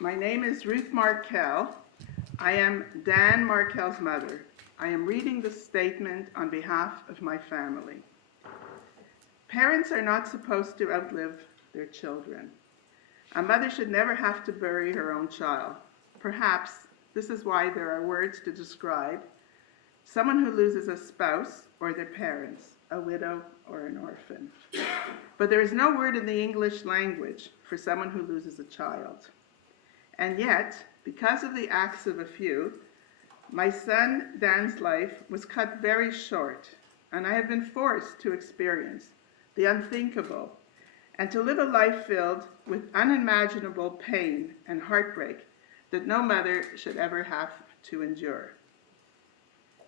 My name is Ruth Markel. I am Dan Markel's mother. I am reading this statement on behalf of my family. Parents are not supposed to outlive their children. A mother should never have to bury her own child. Perhaps this is why there are words to describe someone who loses a spouse or their parents, a widow or an orphan. But there is no word in the English language for someone who loses a child. And yet, because of the acts of a few, my son Dan's life was cut very short, and I have been forced to experience the unthinkable and to live a life filled with unimaginable pain and heartbreak that no mother should ever have to endure.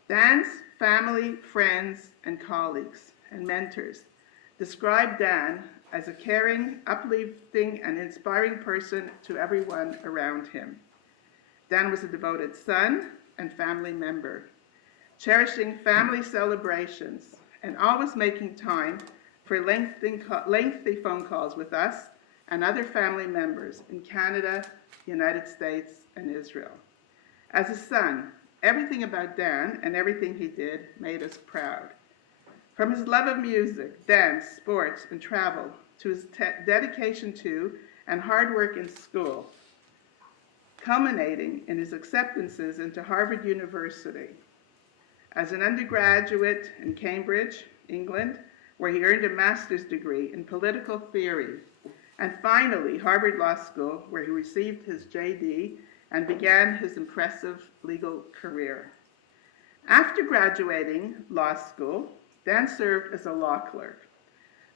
Dan's family, friends, and colleagues and mentors describe Dan as a caring, uplifting, and inspiring person to everyone around him. Dan was a devoted son and family member, cherishing family celebrations and always making time for lengthy phone calls with us and other family members in Canada, the United States, and Israel. As a son, everything about Dan and everything he did made us proud. From his love of music, dance, sports, and travel, to his dedication to and hard work in school, culminating in his acceptances into Harvard University. As an undergraduate in Cambridge, England, where he earned a master's degree in political theory, and finally Harvard Law School, where he received his JD and began his impressive legal career. After graduating law school, Dan served as a law clerk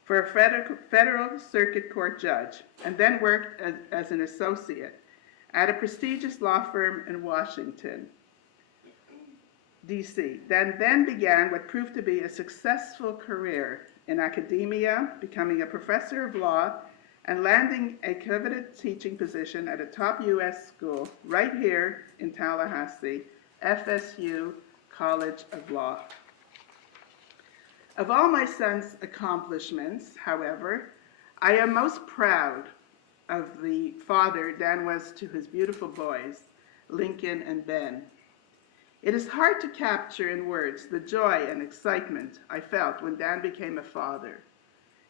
for a federal circuit court judge, and then worked as an associate at a prestigious law firm in Washington, D.C. Then began what proved to be a successful career in academia, becoming a professor of law and landing a coveted teaching position at a top U.S. school right here in Tallahassee, FSU College of Law. Of all my son's accomplishments, however, I am most proud of the father Dan was to his beautiful boys, Lincoln and Ben. It is hard to capture in words the joy and excitement I felt when Dan became a father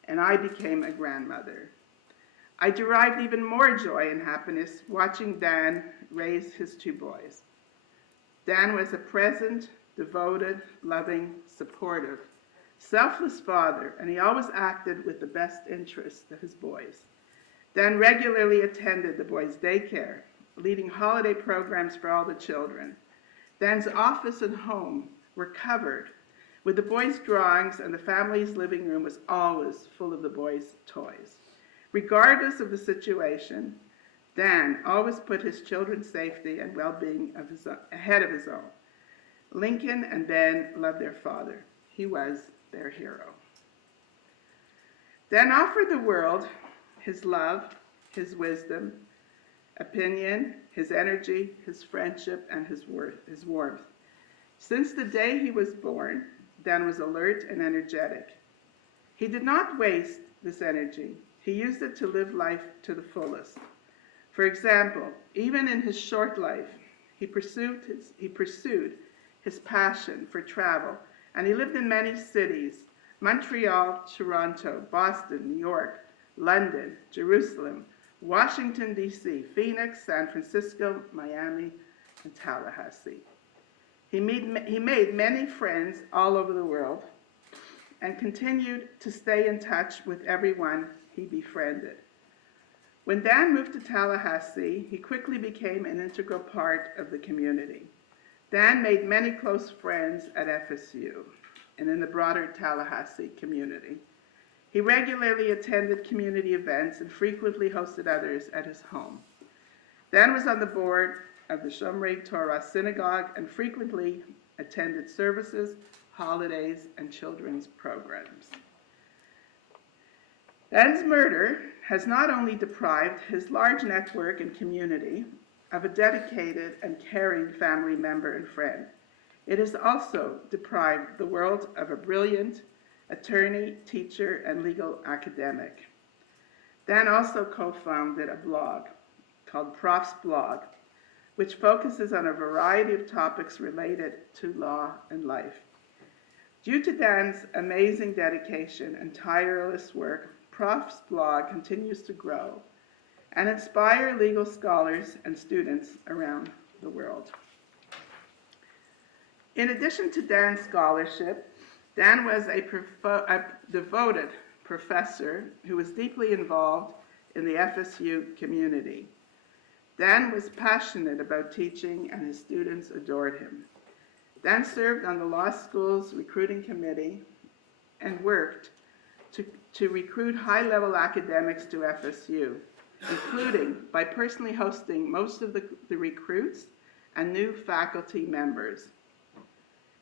and I became a grandmother. I derived even more joy and happiness watching Dan raise his two boys. Dan was a present, devoted, loving, supportive, selfless father, and he always acted with the best interests of his boys. Dan regularly attended the boys' daycare, leading holiday programs for all the children. Dan's office and home were covered with the boys' drawings, and the family's living room was always full of the boys' toys. Regardless of the situation, Dan always put his children's safety and well-being ahead of his own. Lincoln and Ben loved their father. He was their hero. Dan offered the world his love, his wisdom, opinion, his energy, his friendship, and his warmth. Since the day he was born, Dan was alert and energetic. He did not waste this energy. He used it to live life to the fullest. For example, even in his short life, he pursued his passion for travel, and he lived in many cities: Montreal, Toronto, Boston, New York, London, Jerusalem, Washington, D.C., Phoenix, San Francisco, Miami, and Tallahassee. He made many friends all over the world and continued to stay in touch with everyone he befriended. When Dan moved to Tallahassee, he quickly became an integral part of the community. Dan made many close friends at FSU and in the broader Tallahassee community. He regularly attended community events and frequently hosted others at his home. Dan was on the board of the Shomrei Torah Synagogue and frequently attended services, holidays, and children's programs. Dan's murder has not only deprived his large network and community of a dedicated and caring family member and friend, it has also deprived the world of a brilliant attorney, teacher, and legal academic. Dan also co-founded a blog called Prof's Blog, which focuses on a variety of topics related to law and life. Due to Dan's amazing dedication and tireless work, Prof's Blog continues to grow and inspire legal scholars and students around the world. In addition to Dan's scholarship, Dan was a devoted professor who was deeply involved in the FSU community. Dan was passionate about teaching, and his students adored him. Dan served on the law school's recruiting committee and worked to recruit high-level academics to FSU, including by personally hosting most of the recruits and new faculty members.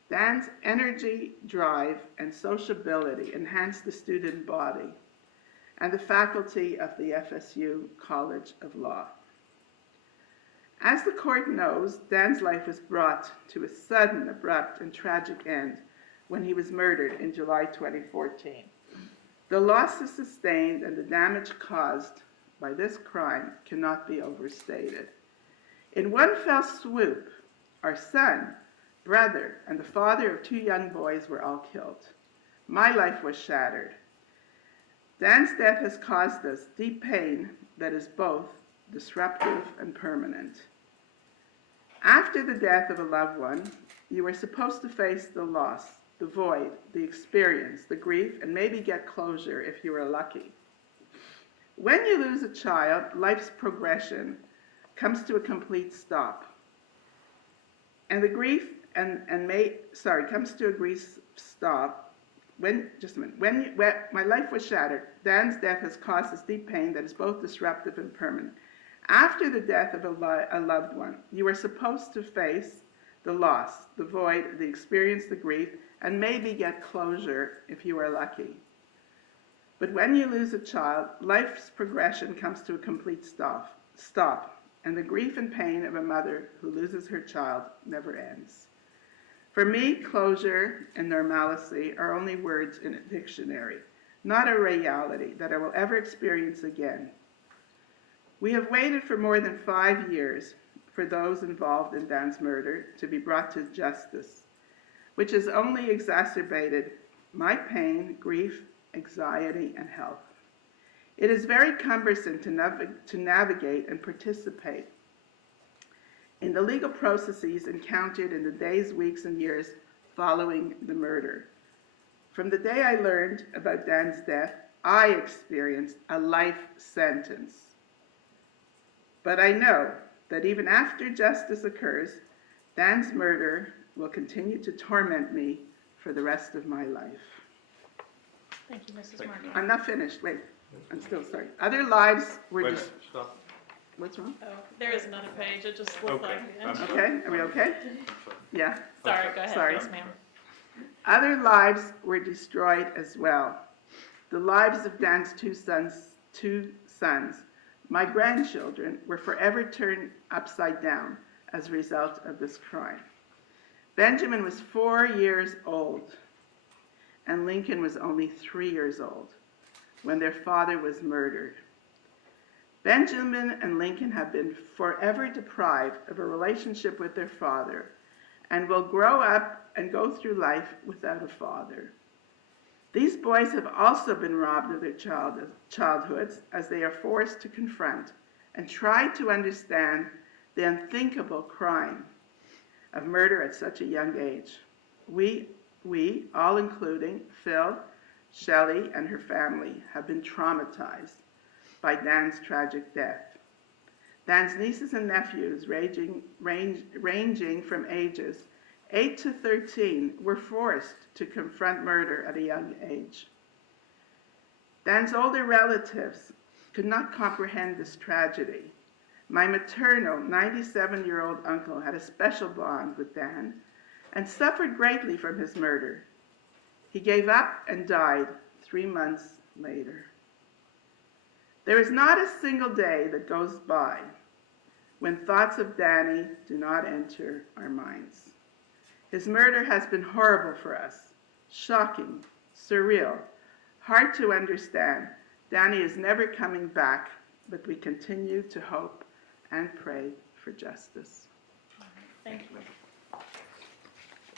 Dan's energy, drive, and sociability enhanced the student body and the faculty of the FSU College of Law. As the court knows, Dan's life was brought to a sudden, abrupt, and tragic end when he was murdered in July 2014. The losses sustained and the damage caused by this crime cannot be overstated. In one fell swoop, our son, brother, and the father of two young boys were all killed. My life was shattered. Dan's death has caused us deep pain that is both disruptive and permanent. After the death of a loved one, you are supposed to face the loss, the void, the experience, the grief, and maybe get closure if you are lucky. When you lose a child, life's progression comes to a complete stop. And the grief comes to a grief stop. When my life was shattered, Dan's death has caused this deep pain that is both disruptive and permanent. After the death of a loved one, you are supposed to face the loss, the void, the experience, the grief, and maybe get closure if you are lucky. But when you lose a child, life's progression comes to a complete stop, and the grief and pain of a mother who loses her child never ends. For me, closure and normalcy are only words in a dictionary, not a reality that I will ever experience again. We have waited for more than 5 years for those involved in Dan's murder to be brought to justice, which has only exacerbated my pain, grief, anxiety, and health. It is very cumbersome to navigate and participate in the legal processes encountered in the days, weeks, and years following the murder. From the day I learned about Dan's death, I experienced a life sentence. But I know that even after justice occurs, Dan's murder will continue to torment me for the rest of my life. Thank you, Mrs. Markel. I'm not finished. Wait, I'm still sorry. Other lives were just... Stop. What's wrong? Oh, there is another page. It just looked Okay. like the end. Okay, are we okay? Yeah. Sorry, go ahead. Sorry. Yes, ma'am. Other lives were destroyed as well. The lives of Dan's two sons, my grandchildren, were forever turned upside down as a result of this crime. Benjamin was 4 years old, and Lincoln was only 3 years old when their father was murdered. Benjamin and Lincoln have been forever deprived of a relationship with their father and will grow up and go through life without a father. These boys have also been robbed of their childhoods as they are forced to confront and try to understand the unthinkable crime of murder at such a young age. We, all including Phil, Shelley, and her family, have been traumatized by Dan's tragic death. Dan's nieces and nephews, ranging from ages 8 to 13, were forced to confront murder at a young age. Dan's older relatives could not comprehend this tragedy. My maternal 97-year-old uncle had a special bond with Dan and suffered greatly from his murder. He gave up and died 3 months later. There is not a single day that goes by when thoughts of Danny do not enter our minds. His murder has been horrible for us, shocking, surreal, hard to understand. Danny is never coming back, but we continue to hope and pray for justice. Thank you.